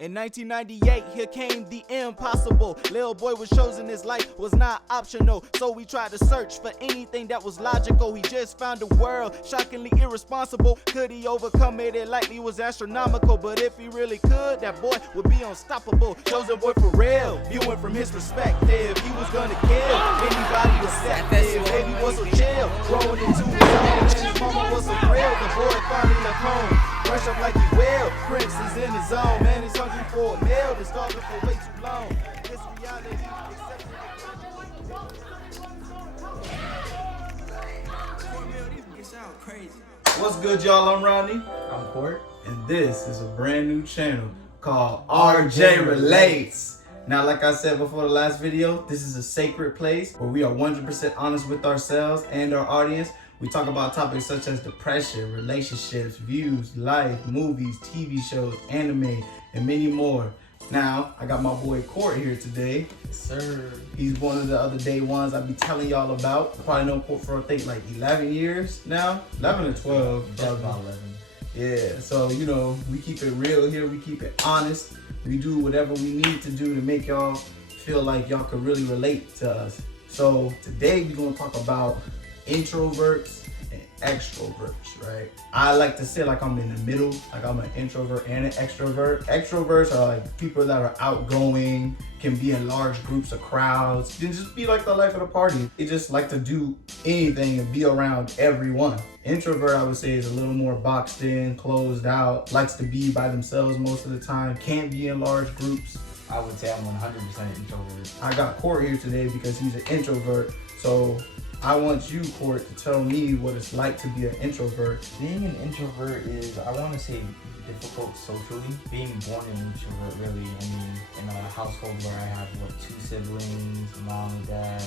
In 1998, here came the impossible. Lil boy was chosen, his life was not optional. So we tried to search for anything that was logical. He just found a world shockingly irresponsible. Could he overcome it? It likely was astronomical. But if he really could, that boy would be unstoppable. Chosen boy for real, viewing from his perspective. He was gonna kill anybody receptive. Baby was so chill, growing into his own. And his mama was so real, the boy finally left home. Fresh up like he will, Prince is in his zone. Man, he's hungry for a meal, been starving for way too long. This reality, What's good, y'all? I'm Rodney. I'm Court. And this is a brand new channel called RJ Relates. Now, like I said before the last video, this is a sacred place where we are 100% honest with ourselves and our audience. We talk about topics such as depression, relationships, views, life, movies, TV shows, anime, and many more. Now, I got my boy Court here today. Yes, sir. He's one of the other day ones I be telling y'all about. I probably know Court for I think like 11 years now. 11 or 12. Just about 11. Yeah, so you know, we keep it real here, we keep it honest. We do whatever we need to do to make y'all feel like y'all can really relate to us. So today we're gonna talk about introverts and extroverts, right? I like to say like I'm in the middle, like I'm an introvert and an extrovert. Extroverts are like people that are outgoing, can be in large groups of crowds, can just be like the life of the party. They just like to do anything and be around everyone. Introvert, I would say, is a little more boxed in, closed out, likes to be by themselves most of the time, can't be in large groups. I would say I'm 100% introvert. I got Court here today because he's an introvert, so I want you, Court, to tell me what it's like to be an introvert. Being an introvert is, I want to say, difficult socially. Being born an introvert, really, I mean, in a household where I have, 2 siblings, mom and dad,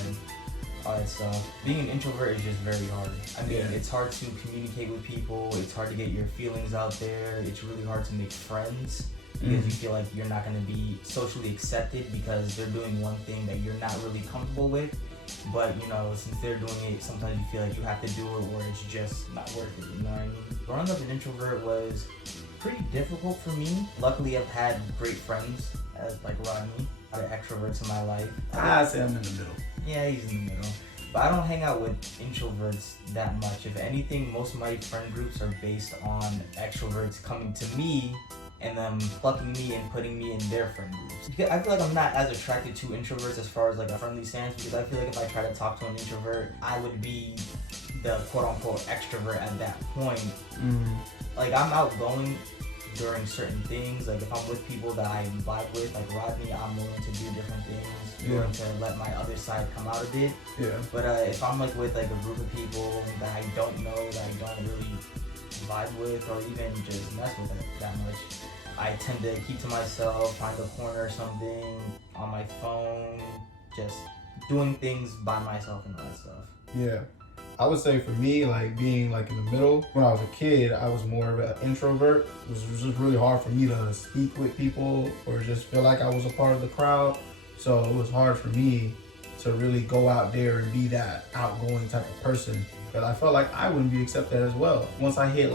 all that stuff. Being an introvert is just very hard. I mean, It's hard to communicate with people. It's hard to get your feelings out there. It's really hard to make friends because you feel like you're not going to be socially accepted because they're doing one thing that you're not really comfortable with. But, you know, since they're doing it, sometimes you feel like you have to do it or it's just not worth it, you know what I mean? Growing up an introvert was pretty difficult for me. Luckily, I've had great friends, like Rodney, extroverts in my life. I say I'm in the middle. Yeah, he's in the middle. But I don't hang out with introverts that much. If anything, most of my friend groups are based on extroverts coming to me and them plucking me and putting me in their friend groups. I feel like I'm not as attracted to introverts as far as like a friendly stance because I feel like if I try to talk to an introvert, I would be the quote-unquote extrovert at that point. Like I'm outgoing during certain things. Like if I'm with people that I vibe with, like Rodney, I'm willing to do different things, willing to let my other side come out a bit. Yeah. But if I'm like with like a group of people that I don't know, that I don't really vibe with, or even just mess with it that much, I tend to keep to myself, find a corner or something on my phone, just doing things by myself and all that stuff. Yeah. I would say for me, like being like in the middle, when I was a kid, I was more of an introvert. It was just really hard for me to speak with people or just feel like I was a part of the crowd. So it was hard for me to really go out there and be that outgoing type of person. But I felt like I wouldn't be accepted as well. Once I hit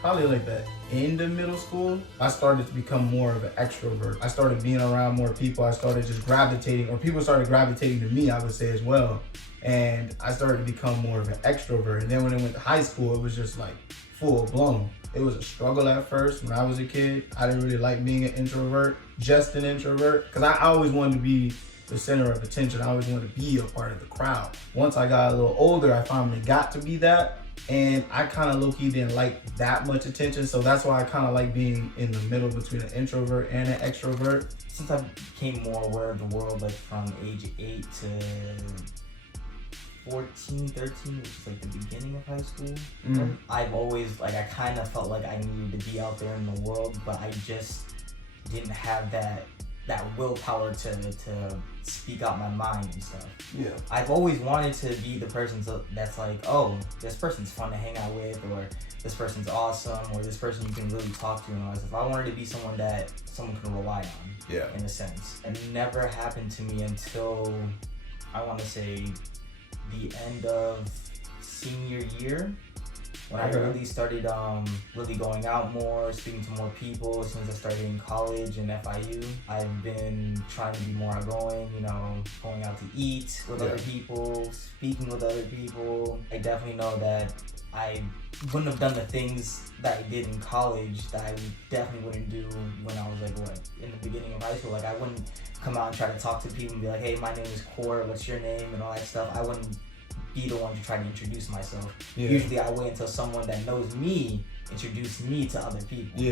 probably the end of middle school, I started to become more of an extrovert. I started being around more people. I started just gravitating, or people started gravitating to me, I would say as well. And I started to become more of an extrovert. And then when I went to high school, it was just like full blown. It was a struggle at first when I was a kid. I didn't really like being an introvert, just an introvert, because I always wanted to be the center of attention. I always wanted to be a part of the crowd. Once I got a little older, I finally got to be that. And I kind of low-key didn't like that much attention. So that's why I kind of like being in the middle between an introvert and an extrovert. Since I became more aware of the world, like from age 8 to 14, 13, which is like the beginning of high school, I've always, I kind of felt like I needed to be out there in the world, but I just didn't have that willpower to speak out my mind and stuff. Yeah. I've always wanted to be the person that's like, oh, this person's fun to hang out with, or this person's awesome, or this person you can really talk to and all that stuff. I wanted to be someone that someone can rely on, in a sense. It never happened to me until, I want to say, the end of senior year. When I really started really going out more, speaking to more people, as soon as I started in college and FIU, I've been trying to be more outgoing, you know, going out to eat with other people, speaking with other people. I definitely know that I wouldn't have done the things that I did in college that I definitely wouldn't do when I was like, in the beginning of high school. Like, I wouldn't come out and try to talk to people and be like, hey, my name is Cor, what's your name, and all that stuff. I wouldn't be the one to try to introduce myself. Usually I wait until someone that knows me introduce me to other people.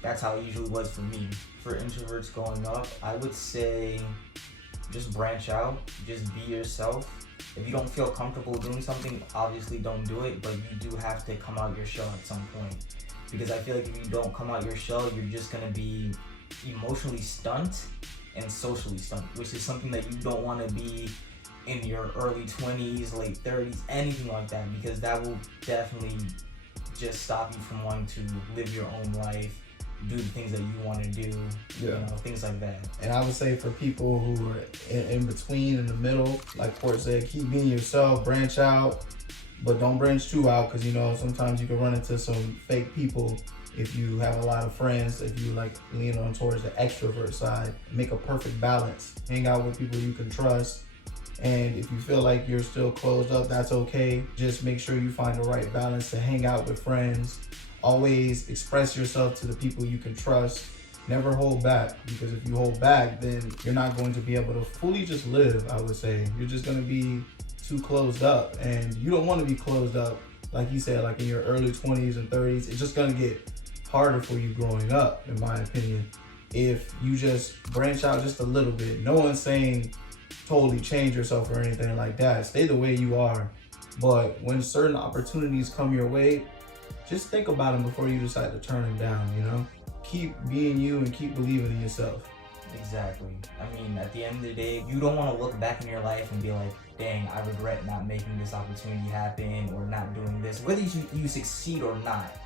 That's how it usually was for me. For introverts going up, I would say just branch out, just be yourself. If you don't feel comfortable doing something, obviously don't do it, but you do have to come out your shell at some point. Because I feel like if you don't come out your shell, you're just gonna be emotionally stunt and socially stunt, which is something that you don't want to be in your early 20s, late 30s, anything like that, because that will definitely just stop you from wanting to live your own life, do the things that you want to do, you know, things like that. And I would say for people who are in between, in the middle, like Port said, keep being yourself, branch out, but don't branch too out, because, you know, sometimes you can run into some fake people if you have a lot of friends. If you like lean on towards the extrovert side, make a perfect balance. Hang out with people you can trust. And if you feel like you're still closed up, that's okay. Just make sure you find the right balance to hang out with friends. Always express yourself to the people you can trust. Never hold back, because if you hold back, then you're not going to be able to fully just live, I would say. You're just going to be too closed up, and you don't want to be closed up. Like you said, like in your early 20s and 30s, it's just going to get harder for you growing up, in my opinion, if you just branch out just a little bit. No one's saying totally change yourself or anything like that. Stay the way you are. But when certain opportunities come your way, just think about them before you decide to turn them down, you know? Keep being you and keep believing in yourself. Exactly. I mean, at the end of the day, you don't want to look back in your life and be like, dang, I regret not making this opportunity happen or not doing this. Whether you succeed or not.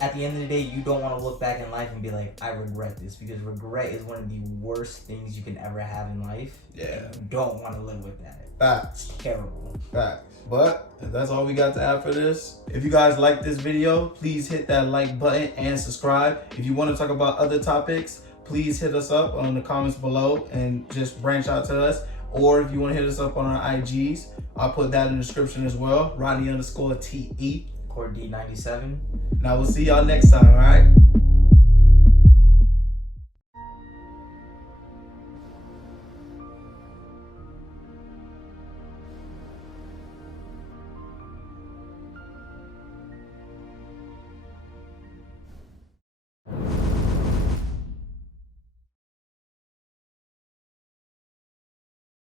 At the end of the day, you don't want to look back in life and be like, I regret this, because regret is one of the worst things you can ever have in life. You don't want to live with that. Facts. Terrible. Facts. But that's all we got to add for this. If you guys like this video, please hit that like button and subscribe. If you want to talk about other topics, please hit us up on the comments below and just branch out to us. Or if you want to hit us up on our IGs, I'll put that in the description as well. Rodney_TE. CorD97. Now we'll see y'all next time, all right?